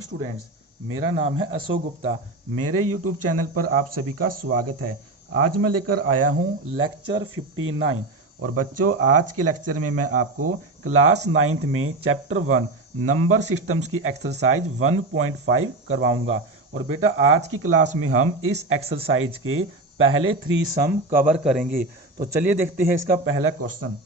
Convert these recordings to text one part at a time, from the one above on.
Morning students, मेरा नाम है अशोक गुप्ता। मेरे यूट्यूब चैनल पर आप सभी का स्वागत है। आज मैं लेकर आया हूँ लेक्चर 59 और बच्चों आज के लेक्चर में मैं आपको क्लास 9th में चैप्टर 1 नंबर सिस्टम्स की एक्सरसाइज 1.5 करवाऊंगा। और बेटा आज की क्लास में हम इस एक्सरसाइज के पहले 3 सम कवर करेंगे। तो चलिए देखते हैं इसका पहला क्वेश्चन।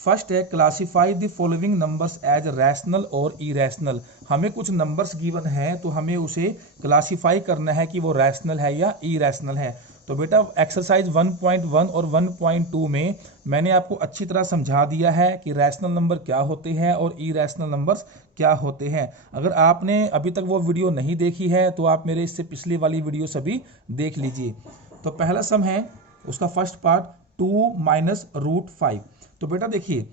फर्स्ट है classify the following numbers as rational और इरेशनल। हमें कुछ नंबर्स गिवन है तो हमें उसे क्लासीफाई करना है कि वो रैशनल है या इरेशनल है। तो बेटा एक्सरसाइज 1.1 और 1.2 में मैंने आपको अच्छी तरह समझा दिया है कि रैशनल नंबर क्या होते हैं और इरेशनल नंबर्स क्या होते हैं। अगर आपने अभी तक वो वीडियो नहीं देखी है तो आप मेरे इससे पिछली वाली वीडियो सभी देख लीजिए। तो पहला सम है उसका फर्स्ट पार्ट 2 माइनस रूट 5। तो बेटा देखिए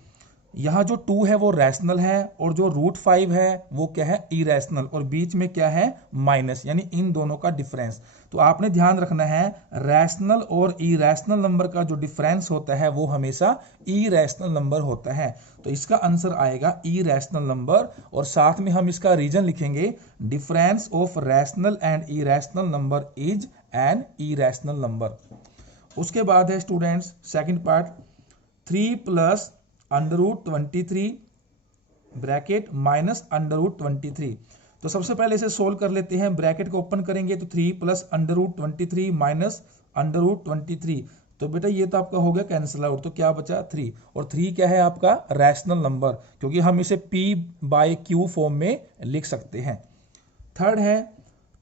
यहाँ जो 2 है वो रैशनल है और जो रूट 5 है वो क्या है इरेशनल, और बीच में क्या है माइनस, यानी इन दोनों का डिफरेंस। तो आपने ध्यान रखना है रैशनल और इरेशनल नंबर का जो डिफरेंस होता है वो हमेशा इरेशनल नंबर होता है। तो इसका आंसर आएगा इरेशनल नंबर, और साथ में हम इसका रीजन लिखेंगे difference of rational and irrational number is an irrational number. उसके बाद है students second part 3 plus under root 23 bracket minus under root 23। तो सबसे पहले इसे सोल्व कर लेते हैं। ब्रैकेट को ओपन करेंगे तो 3 plus under root 23 minus under root 23। तो बेटा ये तो आपका हो गया कैंसिल आउट, तो क्या बचा 3, और 3 क्या है आपका रैशनल नंबर, क्योंकि हम इसे p/q फॉर्म में लिख सकते हैं। थर्ड है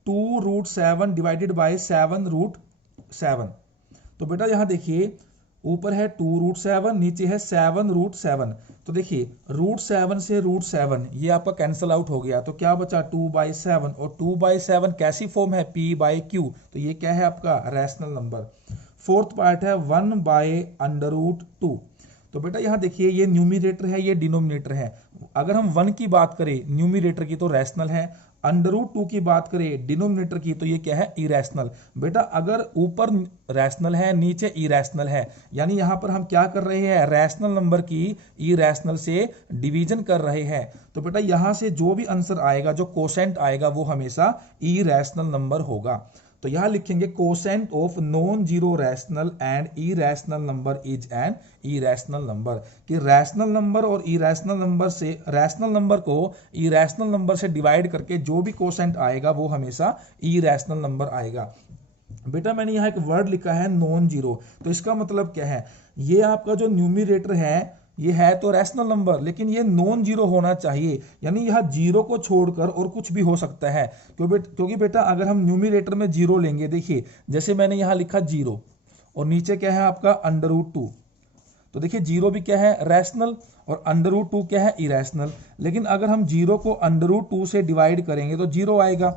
2 रूट 7 डिवाइडेड बाई 7 रूट 7। तो बेटा यहां देखिए ऊपर है 2 रूट 7, नीचे है 7 रूट 7। तो देखिए रूट 7 से रूट 7 ये आपका कैंसिल आउट हो गया, तो क्या बचा 2/7, और 2/7 कैसी फॉर्म है p/q, तो ये क्या है आपका रैशनल नंबर। फोर्थ पार्ट है 1/√2। तो बेटा यहाँ देखिए ये न्यूमिरेटर है ये डिनोमिनेटर है। अगर हम 1 की बात करें न्यूमिरेटर की तो रैशनल है, √2 की बात करें डिनोमिनेटर की तो ये क्या है इरेशनल। बेटा अगर ऊपर रैशनल है नीचे इरेशनल है, यानी यहां पर हम क्या कर रहे हैं रैशनल नंबर की इरेशनल से डिवीजन कर रहे हैं। तो बेटा यहां से जो भी आंसर आएगा, जो कोसेंट आएगा वो हमेशा इरेशनल नंबर होगा। तो यहां लिखेंगे quotient of non zero rational and irrational number is an irrational number, कि रैशनल नंबर और इरेशनल नंबर से रैशनल नंबर को इरेशनल नंबर से डिवाइड करके जो भी कोसेंट आएगा वो हमेशा इरेशनल नंबर आएगा। बेटा मैंने यहाँ एक वर्ड लिखा है नॉन जीरो, तो इसका मतलब क्या है, ये आपका जो न्यूमिरेटर है ये है तो रैशनल नंबर, लेकिन ये नॉन जीरो होना चाहिए, यानी यह जीरो को छोड़कर और कुछ भी हो सकता है। क्योंकि बेटा अगर हम न्यूमिरेटर में जीरो लेंगे, देखिए जैसे मैंने यहाँ लिखा जीरो और नीचे क्या है आपका √2, तो देखिए जीरो भी क्या है रैशनल और √2 क्या है इरेशनल। लेकिन अगर हम जीरो को √2 से डिवाइड करेंगे तो जीरो आएगा,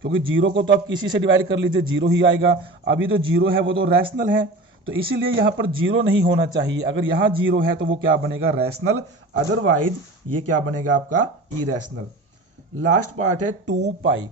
क्योंकि जीरो को तो आप किसी से डिवाइड कर लीजिए जीरो ही आएगा। अभी तो जीरो है वो तो रैशनल है, तो इसीलिए यहाँ पर जीरो नहीं होना चाहिए। अगर यहाँ जीरो है तो वो क्या बनेगा रैशनल, अदरवाइज ये क्या बनेगा आपका इरेशनल। लास्ट पार्ट है 2π।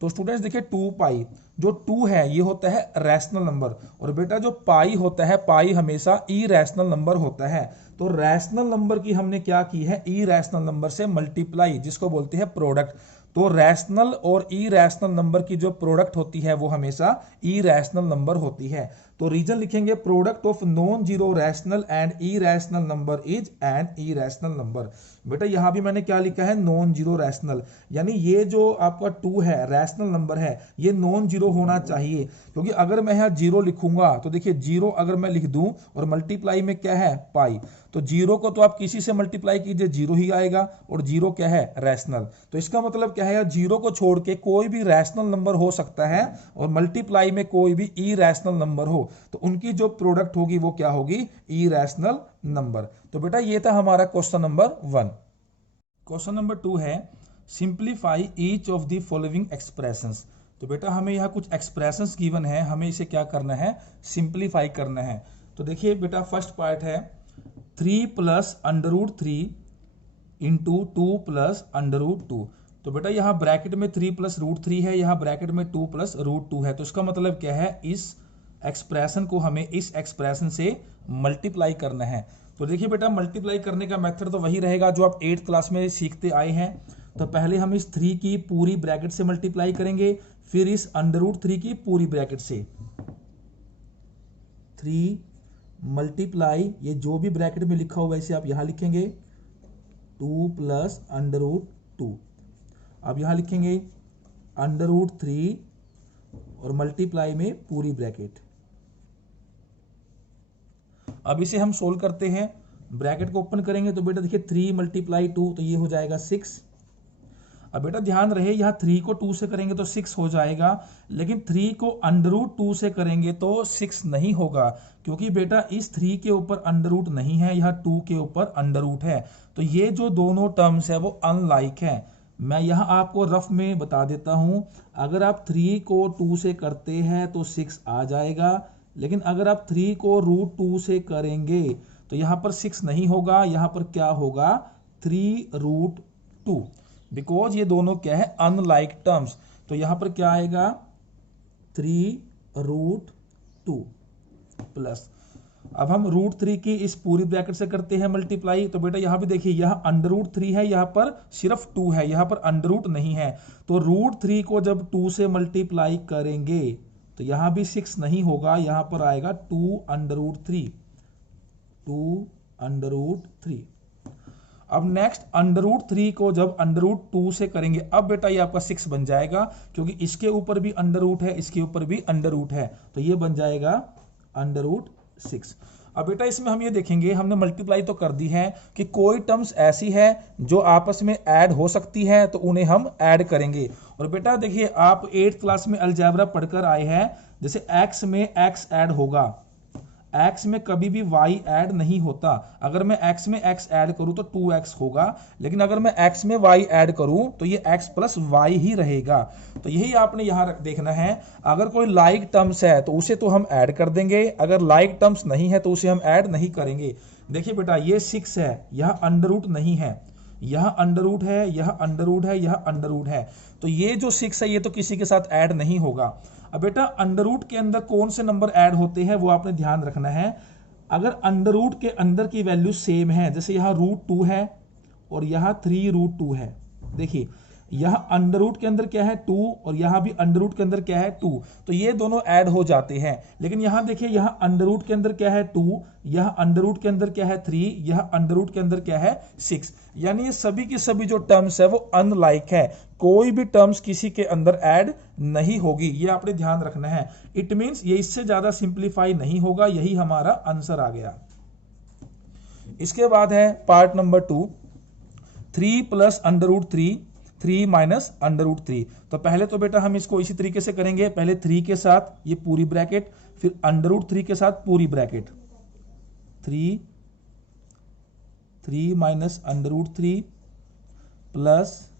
तो स्टूडेंट्स देखिए 2π जो 2 है ये होता है रैशनल नंबर, और बेटा जो पाई होता है पाई हमेशा इरेशनल नंबर होता है। तो रैशनल नंबर की हमने क्या की है इरेशनल नंबर से मल्टीप्लाई, जिसको बोलते हैं प्रोडक्ट। तो रैशनल और इरेशनल नंबर की जो प्रोडक्ट होती है वो हमेशा इरेशनल नंबर होती है। तो रीजन लिखेंगे product of non zero rational and irrational number is an irrational number. बेटा यहां भी मैंने क्या लिखा है नॉन जीरो रैशनल, यानी ये जो आपका 2 है रैशनल नंबर है ये नॉन जीरो होना चाहिए। क्योंकि अगर मैं यहाँ जीरो लिखूंगा तो देखिए जीरो अगर मैं लिख दूं और मल्टीप्लाई में क्या है पाई, तो जीरो को तो आप किसी से मल्टीप्लाई कीजिए जीरो ही आएगा, और जीरो क्या है रैशनल। तो इसका मतलब क्या है जीरो को छोड़ के कोई भी रैशनल नंबर हो सकता है और मल्टीप्लाई में कोई भी इरेशनल नंबर हो, तो उनकी जो प्रोडक्ट होगी वो क्या होगी इरेशनल नंबर। तो बेटा ये था हमारा क्वेश्चन नंबर 1। क्वेश्चन नंबर 2 है simplify each of the following expressions. तो बेटा हमें यहाँ कुछ एक्सप्रेशंस गिवन है, हमें इसे क्या करना है सिंप्लीफाई करना है। तो देखिए बेटा फर्स्ट पार्ट है 3 प्लस √3 इंटू 2 प्लस √2। तो बेटा यहाँ ब्रैकेट में 3 प्लस √3 है, यहाँ ब्रैकेट में 2 प्लस √2 है। तो इसका मतलब क्या है इस एक्सप्रेशन को हमें इस एक्सप्रेशन से मल्टीप्लाई करना है। तो देखिए बेटा मल्टीप्लाई करने का मेथड तो वही रहेगा जो आप 8th क्लास में सीखते आए हैं। तो पहले हम इस 3 की पूरी ब्रैकेट से मल्टीप्लाई करेंगे, फिर इस √3 की पूरी ब्रैकेट से। 3 मल्टीप्लाई, ये जो भी ब्रैकेट में लिखा हुआ इसे आप यहां लिखेंगे 2 प्लस √2। अब यहां लिखेंगे √3 और मल्टीप्लाई में पूरी ब्रैकेट। अब इसे हम सोल्व करते हैं, ब्रैकेट को ओपन करेंगे तो बेटा देखिए 3 × 2 तो ये हो जाएगा 6। अब बेटा ध्यान रहे यहाँ 3 को 2 से करेंगे तो 6 हो जाएगा, लेकिन 3 को √2 से करेंगे तो 6 नहीं होगा, क्योंकि बेटा इस 3 के ऊपर अंडर नहीं है, यहाँ 2 के ऊपर अंडर है। तो ये जो दोनों टर्म्स है वो अनलाइक है। मैं यहाँ आपको रफ में बता देता हूँ, अगर आप 3 को 2 से करते हैं तो 6 आ जाएगा, लेकिन अगर आप 3 को √2 से करेंगे तो यहाँ पर 6 नहीं होगा, यहाँ पर क्या होगा 3√2, बिकॉज ये दोनों क्या है अनलाइक टर्म्स। तो यहाँ पर क्या आएगा 3√2 प्लस, अब हम √3 की इस पूरी ब्रैकेट से करते हैं मल्टीप्लाई, तो बेटा यहाँ भी देखिए यहाँ √3 है, यहाँ पर सिर्फ 2 है, यहाँ पर अंडर नहीं है। तो √3 को जब 2 से मल्टीप्लाई करेंगे तो यहाँ भी 6 नहीं होगा, यहाँ पर आएगा 2√3। अब नेक्स्ट √3 को जब √2 से करेंगे, अब बेटा ये आपका 6 बन जाएगा, क्योंकि इसके ऊपर भी अंडर है, इसके ऊपर भी अंडर है, तो ये बन जाएगा √6। अब बेटा इसमें हम ये देखेंगे, हमने मल्टीप्लाई तो कर दी है कि कोई टर्म्स ऐसी है जो आपस में ऐड हो सकती है तो उन्हें हम ऐड करेंगे। और बेटा देखिए आप 8th क्लास में अलजेब्रा पढ़कर आए हैं, जैसे x में x ऐड होगा, x में कभी भी y ऐड नहीं होता। अगर मैं x में x ऐड करूं तो 2x होगा, लेकिन अगर मैं x में y ऐड करूं तो ये x प्लस y ही रहेगा। तो यही आपने यहां देखना है, अगर कोई लाइक टर्म्स है तो उसे तो हम ऐड कर देंगे, अगर लाइक टर्म्स नहीं है तो उसे हम ऐड नहीं करेंगे। देखिए बेटा ये 6 है, यहाँ अंडर नहीं है, यहाँ अंडर है, यहाँ अंडर है, यहाँ अंडर है, तो ये जो 6 है ये तो किसी के साथ ऐड नहीं होगा। अब बेटा अंडर के अंदर कौन से नंबर ऐड होते हैं वो आपने ध्यान रखना है। अगर अंडर के अंदर की वैल्यू सेम है, जैसे यहाँ √2 है और यहाँ 3√2 है, देखिए यहाँ अंडर के अंदर क्या है 2 और यहाँ भी अंडर के अंदर क्या है 2, तो ये दोनों ऐड हो जाते हैं। लेकिन यहाँ देखिए यहाँ अंडर के अंदर क्या है 2, यहाँ अंडर के अंदर क्या है 3, यहाँ अंडर के अंदर क्या है 6, यानी ये सभी की सभी जो टर्म्स है वो अनलाइक है, कोई भी टर्म्स किसी के अंदर ऐड नहीं होगी, ये आपने ध्यान रखना है। इट मींस ये इससे ज्यादा सिंप्लीफाई नहीं होगा, यही हमारा आंसर आ गया। इसके बाद है पार्ट नंबर 2, 3 प्लस √3, 3 माइनस √3। तो पहले तो बेटा हम इसको इसी तरीके से करेंगे, पहले 3 के साथ ये पूरी ब्रैकेट, फिर √3 के साथ पूरी ब्रैकेट, 3 माइनस √3 प्लस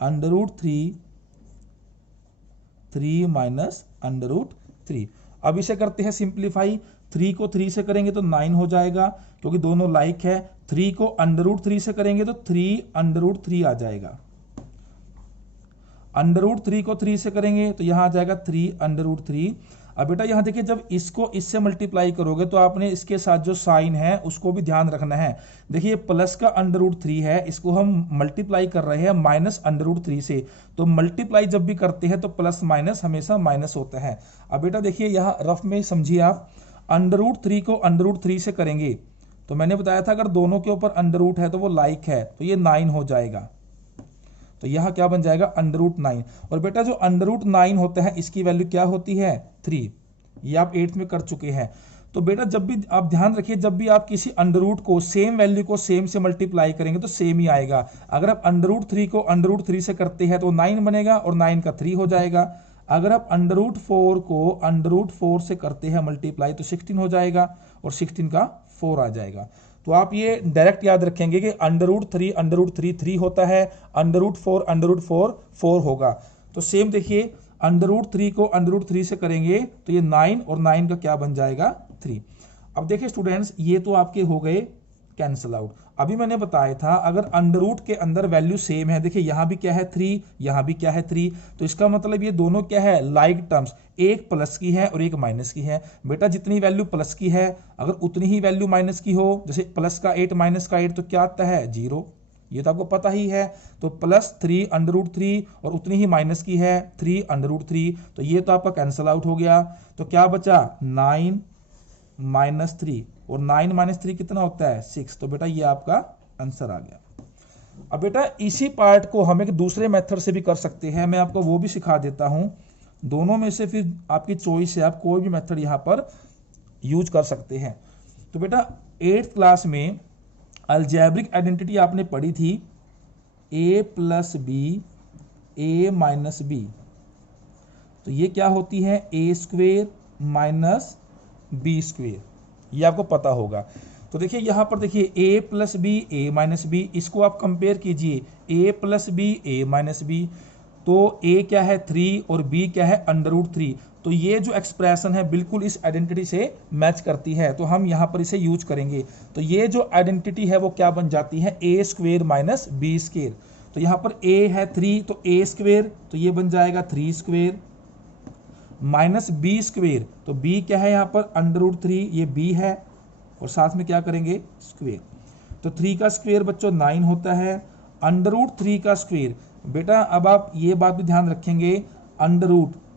√3, 3 माइनस √3। अब इसे करते हैं सिंप्लीफाई, 3 को 3 से करेंगे तो 9 हो जाएगा, क्योंकि दोनों लाइक है। 3 को √3 से करेंगे तो 3√3 आ जाएगा। √3 को 3 से करेंगे तो यहां आ जाएगा 3√3। अब बेटा यहां देखिए जब इसको इससे मल्टीप्लाई करोगे तो आपने इसके साथ जो साइन है उसको भी ध्यान रखना है। देखिए प्लस का √3 है, इसको हम मल्टीप्लाई कर रहे हैं माइनस √3 से, तो मल्टीप्लाई जब भी करते हैं तो प्लस माइनस हमेशा माइनस होता है। अब बेटा देखिए यहाँ रफ में समझिए आप, √3 को √3 से करेंगे तो मैंने बताया था अगर दोनों के ऊपर अंडर है तो वो लाइक है, तो ये 9 हो जाएगा, तो यहां क्या बन जाएगा √9। और बेटा जो √9 होता है इसकी वैल्यू क्या होती है 3, ये आप 8th में कर चुके हैं। तो बेटा जब भी आप ध्यान रखिए, जब भी आप किसी अंडर को सेम वैल्यू को सेम से मल्टीप्लाई करेंगे तो सेम ही आएगा। अगर आप √3 को √3 से करते हैं तो 9 बनेगा और 9 का 3 हो जाएगा। अगर आप √4 को √4 से करते हैं मल्टीप्लाई तो 16 हो जाएगा और 16 का 4 आ जाएगा। तो आप ये डायरेक्ट याद रखेंगे कि √3 3 होता है, √4 4 होगा। तो सेम देखिए √3 को √3 से करेंगे तो ये 9 और 9 का क्या बन जाएगा 3। अब देखिए स्टूडेंट्स ये तो आपके हो गए कैंसल आउट। अभी मैंने बताया था अगर अंडर के अंदर वैल्यू सेम है, देखिए यहां भी क्या है 3, यहां भी क्या है 3, तो इसका मतलब ये दोनों क्या है लाइक टर्म्स, एक प्लस की है और एक माइनस की है। बेटा जितनी वैल्यू प्लस की है अगर उतनी ही वैल्यू माइनस की हो, जैसे प्लस का 8 माइनस का 8 तो क्या आता है 0, ये तो आपको पता ही है। तो +3 √3 और उतनी ही माइनस की है 3 √3, तो ये तो आपका कैंसिल आउट हो गया। तो क्या बचा 9 - 3, और 9 - 3 कितना होता है 6। तो बेटा ये आपका आंसर आ गया। अब बेटा इसी पार्ट को हम एक दूसरे मेथड से भी कर सकते हैं, मैं आपको वो भी सिखा देता हूं। दोनों में से फिर आपकी चॉइस है, आप कोई भी मेथड यहां पर यूज कर सकते हैं। तो बेटा 8th क्लास में अलजेब्रिक आइडेंटिटी आपने पढ़ी थी, a + b a - b। तो ये क्या होती है a² - b², ये आपको पता होगा। तो देखिए यहां पर देखिए a + b a - b, इसको आप कंपेयर कीजिए a + b a - b। तो a क्या है 3 और b क्या है √3। तो ये जो एक्सप्रेशन है बिल्कुल इस आइडेंटिटी से मैच करती है, तो हम यहां पर इसे यूज करेंगे। तो ये जो आइडेंटिटी है वो क्या बन जाती है a² - b²। तो यहां पर a है 3, तो a², तो ये बन जाएगा 3² -b²। तो b क्या है यहाँ पर √3, ये b है, और साथ में क्या करेंगे स्क्वेयर। तो 3 का स्क्वेयर बच्चों 9 होता है, √3 का स्क्वेयर। बेटा अब आप ये बात भी ध्यान रखेंगे,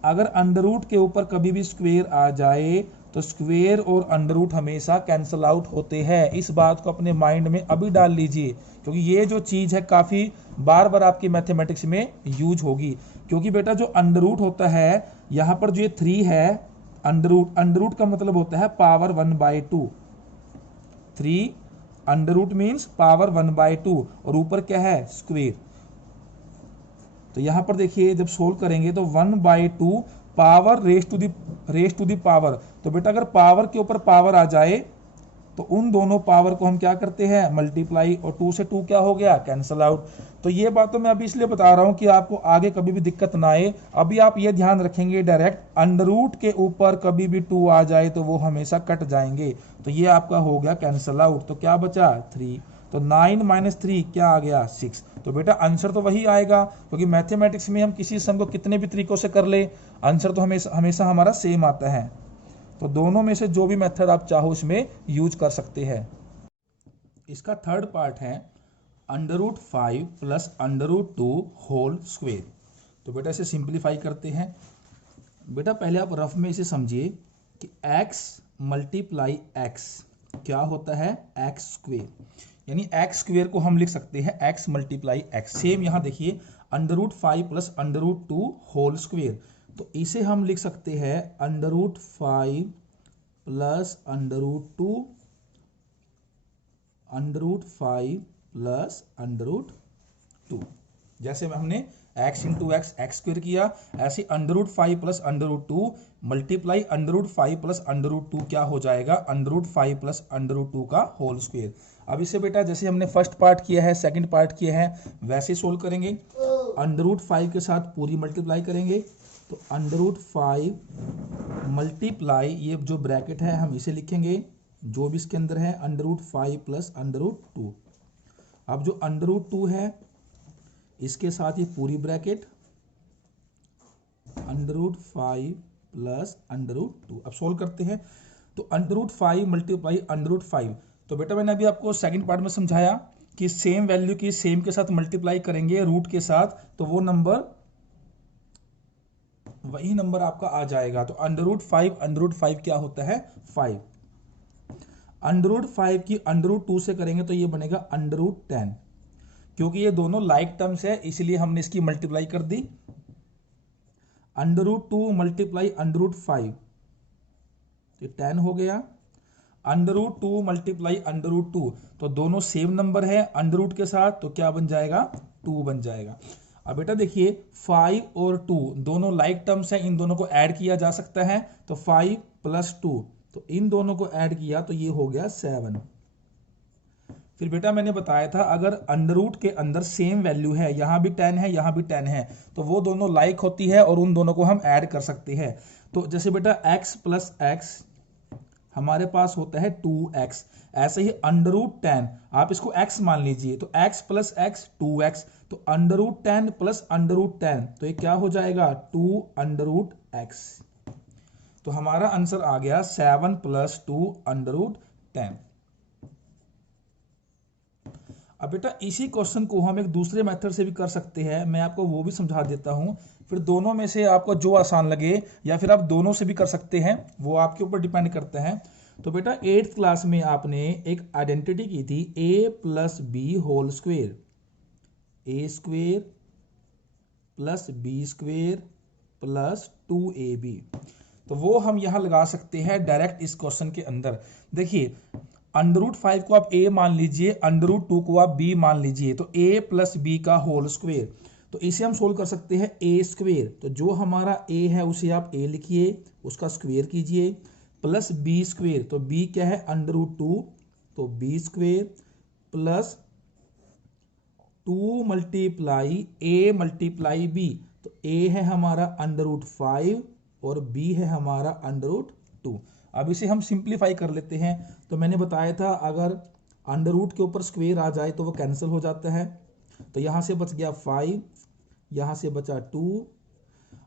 अगर अंडर के ऊपर कभी भी स्क्वेयर आ जाए तो स्क्वेयर और अंडर हमेशा कैंसल आउट होते हैं। इस बात को अपने माइंड में अभी डाल लीजिए, क्योंकि ये जो चीज है काफी बार बार आपकी मैथमेटिक्स में यूज होगी। क्योंकि बेटा जो अंडर होता है, यहां पर जो ये 3 है, अंडर का मतलब होता है पावर 1/2। 3 अंडर मीन्स पावर 1/2, और ऊपर क्या है स्क्वेयर। तो यहां पर देखिए जब सोल्व करेंगे तो 1/2 power raise to the power. तो बेटा अगर पावर के ऊपर पावर आ जाए तो उन दोनों पावर को हम क्या करते हैं मल्टीप्लाई, और 2 से 2 क्या हो गया कैंसल आउट। तो ये बात तो मैं अभी इसलिए बता रहा हूं कि आपको आगे कभी भी दिक्कत ना आए। अभी आप ये ध्यान रखेंगे डायरेक्ट अंडर के ऊपर कभी भी 2 आ जाए तो वो हमेशा कट जाएंगे। तो ये आपका हो गया कैंसल आउट। तो क्या बचा 3, तो 9 - 3 क्या आ गया 6। तो बेटा आंसर तो वही आएगा, क्योंकि मैथमेटिक्स में हम किसी सम को कितने भी तरीकों से कर ले आंसर तो हमेशा हमारा सेम आता है। तो दोनों में से जो भी मेथड आप चाहो इसमें यूज कर सकते हैं। इसका थर्ड पार्ट है √5 + √2 होल स्क्वेयर। तो बेटा इसे सिंप्लीफाई करते हैं। बेटा पहले आप रफ में इसे समझिए कि x × x क्या होता है x², यानी x² को हम लिख सकते हैं x × x। सेम यहां देखिए √5 + √2 होल स्क्वेयर, तो इसे हम लिख सकते हैं √5 + √5 + √2। जैसे हमने x × x² किया, ऐसे √5 + √2 मल्टीप्लाई √5 + √2 क्या हो जाएगा √5 + √2 का होल स्क्वेयर। अब इसे बेटा जैसे हमने फर्स्ट पार्ट किया है सेकंड पार्ट किया है वैसे सोल्व करेंगे। √5 के साथ पूरी मल्टीप्लाई करेंगे, तो √5 मल्टीप्लाई ये जो ब्रैकेट है हम इसे लिखेंगे जो भी इसके अंदर है √5 + √2। अब जो √2 है इसके साथ ये पूरी ब्रैकेट √5 + √2। अब सोल्व करते हैं, तो √5 मल्टीप्लाई √5। तो बेटा मैंने अभी आपको सेकंड पार्ट में समझाया कि सेम वैल्यू की सेम के साथ मल्टीप्लाई करेंगे रूट के साथ, तो वो नंबर वही नंबर आपका आ जाएगा। तो √5 क्या होता है 5। √5 की √2 से करेंगे तो ये बनेगा √10। क्योंकि ये दोनों लाइक टर्म्स है इसलिए हमने इसकी मल्टीप्लाई कर दी। √2 मल्टीप्लाई √5 तो 10 हो गया। √2 मल्टीप्लाई √2, तो दोनों सेम नंबर है अंडर के साथ, तो क्या बन जाएगा 2 बन जाएगा। अब बेटा देखिए 5 और 2 दोनों लाइक टर्म्स हैं, इन दोनों को ऐड किया जा सकता है। तो 5 + 2, तो इन दोनों को ऐड किया तो ये हो गया 7। फिर बेटा मैंने बताया था अगर अंडर के अंदर सेम वैल्यू है, यहां भी 10 है यहां भी 10 है, तो वो दोनों लाइक होती है और उन दोनों को हम ऐड कर सकते हैं। तो जैसे बेटा x + x हमारे पास होता है 2x, ऐसे ही √10 आप इसको x मान लीजिए, तो x + x 2x, तो √10 + √10 तो ये क्या हो जाएगा 2√x। तो हमारा आंसर आ गया 7 + 2 √10। अब बेटा इसी क्वेश्चन को हम एक दूसरे मेथड से भी कर सकते हैं, मैं आपको वो भी समझा देता हूँ। फिर दोनों में से आपको जो आसान लगे, या फिर आप दोनों से भी कर सकते हैं, वो आपके ऊपर डिपेंड करता है। तो बेटा 8th क्लास में आपने एक आइडेंटिटी की थी a plus B whole square, A square plus B square plus 2ab। तो वो हम यहाँ लगा सकते हैं डायरेक्ट इस क्वेश्चन के अंदर। देखिए √5 को आप a मान लीजिए, √2 को आप b मान लीजिए, तो a प्लस बी का होल स्क्वेयर। तो इसे हम सोल्व कर सकते हैं a स्क्वेयर, तो जो हमारा a है उसे आप a लिखिए, उसका स्क्वेयर कीजिए, प्लस b स्क्वेयर, तो b क्या है √2, तो b square plus 2 multiply a multiply b, तो a है हमारा √5 और b है हमारा √2। अब इसे हम सिंप्लीफाई कर लेते हैं। तो मैंने बताया था अगर अंडर के ऊपर स्क्वेयर आ जाए तो वो कैंसिल हो जाता है। तो यहाँ से बच गया 5, यहाँ से बचा 2।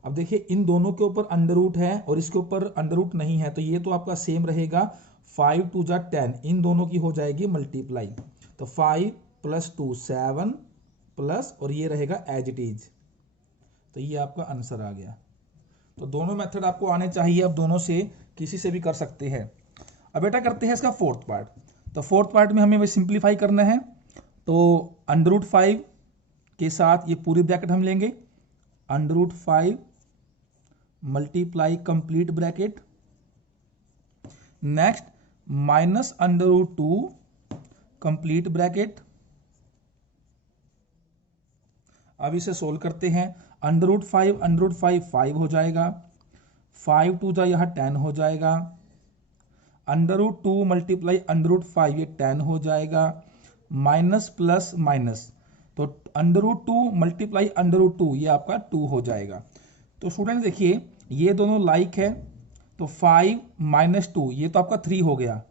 अब देखिए इन दोनों के ऊपर अंडर है और इसके ऊपर अंडर नहीं है, तो ये तो आपका सेम रहेगा। 5 2 जा 10, इन दोनों की हो जाएगी मल्टीप्लाई, तो 5 प्लस 2 7 प्लस, और ये रहेगा एज इट इज। तो ये आपका आंसर आ गया। तो दोनों मेथड आपको आने चाहिए, अब दोनों से किसी से भी कर सकते हैं। अब बेटा करते हैं इसका फोर्थ पार्ट। तो फोर्थ पार्ट में हमें सिंप्लीफाई करना है। तो √5 के साथ ये पूरी ब्रैकेट हम लेंगे, √5 multiply complete bracket, next minus √2 complete bracket. अब इसे सोल्व करते हैं। √5 5 हो जाएगा, 5 2 जा यहाँ 10 हो जाएगा, √2 मल्टीप्लाई √5 ये 10 हो जाएगा, माइनस प्लस माइनस, तो √2 मल्टीप्लाई √2 ये आपका 2 हो जाएगा। तो स्टूडेंट देखिए ये दोनों लाइक है, तो 5 माइनस 2 ये तो आपका 3 हो गया,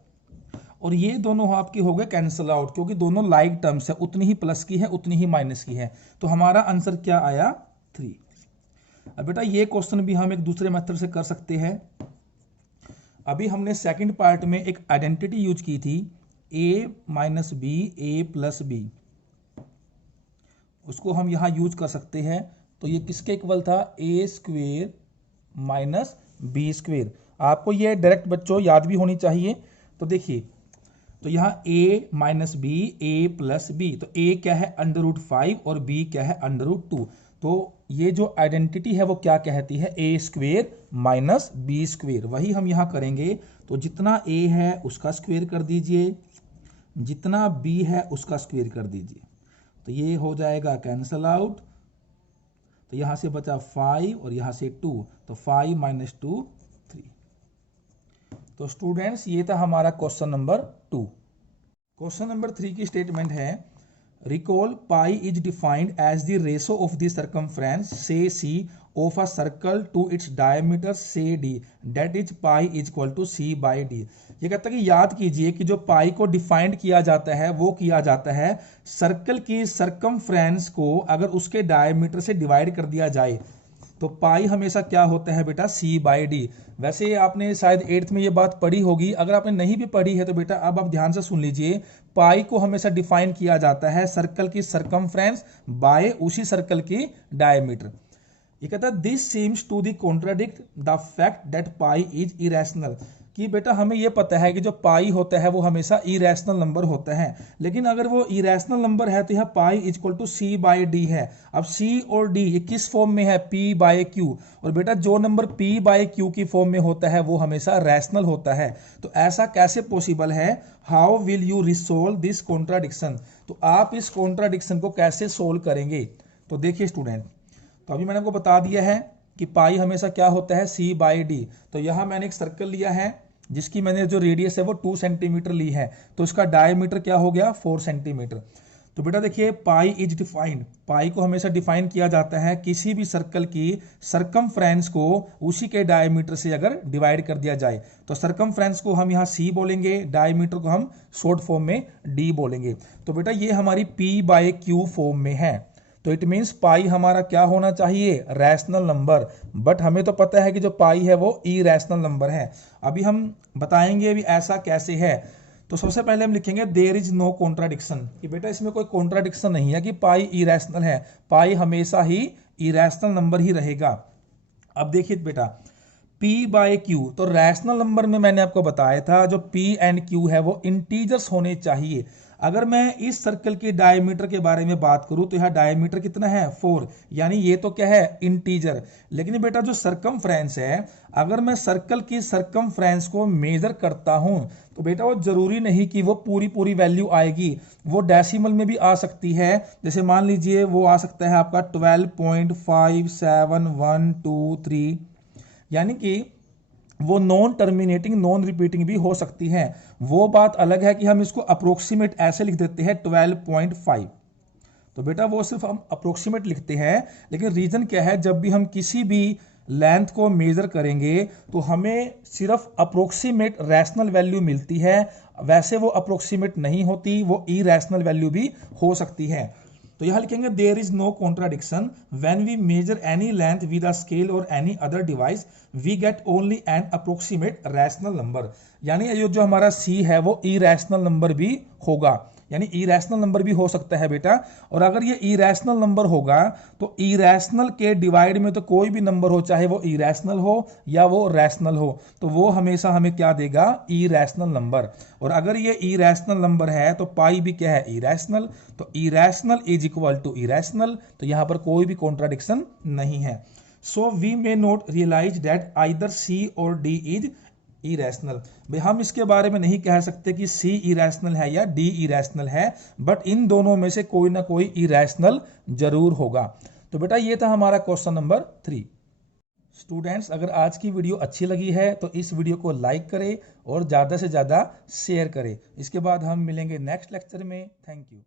और ये दोनों आपके हो गए कैंसिल आउट, क्योंकि दोनों लाइक टर्म्स है, उतनी ही प्लस की है उतनी ही माइनस की है। तो हमारा आंसर क्या आया 3। अब बेटा ये क्वेश्चन भी हम एक दूसरे मेथड से कर सकते हैं। अभी हमने सेकंड पार्ट में एक आइडेंटिटी यूज की थी a minus B A plus B, उसको हम यहां यूज कर सकते हैं। तो ये किसके इक्वल था, a square minus B square. आपको ये डायरेक्ट बच्चों याद भी होनी चाहिए। तो देखिए तो यहाँ a minus B A plus B, तो a क्या है √5 और b क्या है √2। तो ये जो आइडेंटिटी है वो क्या कहती है, a square minus B square. वही हम यहाँ करेंगे। तो जितना a है उसका स्क्वेयर कर दीजिए, जितना b है उसका स्क्वेयर कर दीजिए, तो ये हो जाएगा कैंसल आउट। तो यहाँ से बचा 5 और यहाँ से 2, तो 5 माइनस 2 3। तो स्टूडेंट्स ये था हमारा क्वेश्चन नंबर 2। क्वेश्चन नंबर 3 की स्टेटमेंट है, recall pi is defined as the ratio of the circumference से C of a circle to its diameter से D, that is pi is equal to C by D. ये कहता है कि याद कीजिए कि जो पाई को डिफाइंड किया जाता है वो किया जाता है सर्कल की सर्कमफ्रेंस को अगर उसके डायमीटर से डिवाइड कर दिया जाए, तो पाई हमेशा क्या होता है बेटा c बाई डी। वैसे आपने शायद 8th में ये बात पढ़ी होगी, अगर आपने नहीं भी पढ़ी है तो बेटा अब आप ध्यान से सुन लीजिए। पाई को हमेशा डिफाइन किया जाता है सर्कल की सर्कमफ्रेंस बाय उसी सर्कल की डायमीटर। ये कहता है this seems to the contradict the fact that pi is irrational, कि बेटा हमें यह पता है कि जो पाई होता है वो हमेशा इरेशनल नंबर होता है, लेकिन अगर वो इरेशनल नंबर है तो यहाँ pi is equal to C by D है। अब सी और डी ये किस फॉर्म में है, पी बाई क्यू, और बेटा जो नंबर पी बाई क्यू की फॉर्म में होता है वो हमेशा रैशनल होता है। तो ऐसा कैसे पॉसिबल है, how will you resolve this contradiction, तो आप इस कॉन्ट्राडिक्शन को कैसे सोल्व करेंगे। तो देखिए स्टूडेंट, तो अभी मैंने आपको बता दिया है कि पाई हमेशा क्या होता है c बाई डी। तो यहाँ मैंने एक सर्कल लिया है जिसकी मैंने जो रेडियस है वो 2 सेंटीमीटर ली है, तो इसका डायमीटर क्या हो गया 4 सेंटीमीटर। तो बेटा देखिए पाई इज डिफाइंड, पाई को हमेशा डिफाइन किया जाता है किसी भी सर्कल की सर्कमफ्रेंस को उसी के डायमीटर से अगर डिवाइड कर दिया जाए। तो सर्कमफ्रेंस को हम यहाँ c बोलेंगे, डायमीटर को हम शॉर्ट फॉर्म में d बोलेंगे। तो बेटा ये हमारी p बाई क्यू फॉर्म में है, तो इट मीन्स पाई हमारा क्या होना चाहिए, रैशनल नंबर। बट हमें तो पता है कि जो पाई है वो इरेशनल नंबर है। अभी हम बताएंगे अभी ऐसा कैसे है। तो सबसे पहले हम लिखेंगे देयर इज नो कॉन्ट्राडिक्शन, कि बेटा इसमें कोई कॉन्ट्राडिक्शन नहीं है कि पाई इरेशनल है, पाई हमेशा ही इरेशनल नंबर ही रहेगा। अब देखिए बेटा P बाय Q, तो रैशनल नंबर में मैंने आपको बताया था जो P एंड Q है वो इंटीजर्स होने चाहिए। अगर मैं इस सर्कल की डायमीटर के बारे में बात करूं तो यह डायमीटर कितना है 4, यानी ये तो क्या है इंटीजर। लेकिन बेटा जो सरकमफ्रेंस है, अगर मैं सर्कल की सरकमफ्रेंस को मेजर करता हूं तो बेटा वो जरूरी नहीं कि वो पूरी पूरी वैल्यू आएगी, वो डेसिमल में भी आ सकती है। जैसे मान लीजिए वो आ सकता है आपका 12.57123, यानी कि वो नॉन टर्मिनेटिंग नॉन रिपीटिंग भी हो सकती है। वो बात अलग है कि हम इसको अप्रोक्सीमेट ऐसे लिख देते हैं 12.5, तो बेटा वो सिर्फ हम अप्रोक्सीमेट लिखते हैं। लेकिन रीजन क्या है, जब भी हम किसी भी लेंथ को मेजर करेंगे तो हमें सिर्फ अप्रोक्सीमेट रैशनल वैल्यू मिलती है, वैसे वो अप्रोक्सीमेट नहीं होती, वो इरेशनल वैल्यू भी हो सकती है। तो यहां लिखेंगे there is no contradiction when we measure any length with a scale और any other device we get only an approximate rational number, यानी ये जो हमारा C है वो इरेशनल नंबर भी होगा, यानी इरेशनल नंबर भी हो सकता है बेटा। और अगर ये इरेशनल नंबर होगा तो इरेशनल के डिवाइड में तो कोई भी नंबर हो, चाहे वो इरेशनल हो या वो रैशनल हो, तो वो हमेशा हमें क्या देगा, इरेशनल नंबर। और अगर ये इरेशनल नंबर है तो पाई भी क्या है, इरेशनल, तो irrational is equal to irrational, तो यहां पर कोई भी कॉन्ट्राडिक्शन नहीं है। So we may not realize that either C और D इज इरेशनल। भाई हम इसके बारे में नहीं कह सकते कि C इरेशनल है या D इरेशनल है, बट इन दोनों में से कोई ना कोई इरेशनल जरूर होगा। तो बेटा ये था हमारा क्वेश्चन नंबर 3। स्टूडेंट्स, अगर आज की वीडियो अच्छी लगी है तो इस वीडियो को लाइक करें और ज़्यादा से ज़्यादा शेयर करें। इसके बाद हम मिलेंगे नेक्स्ट लेक्चर में। Thank you.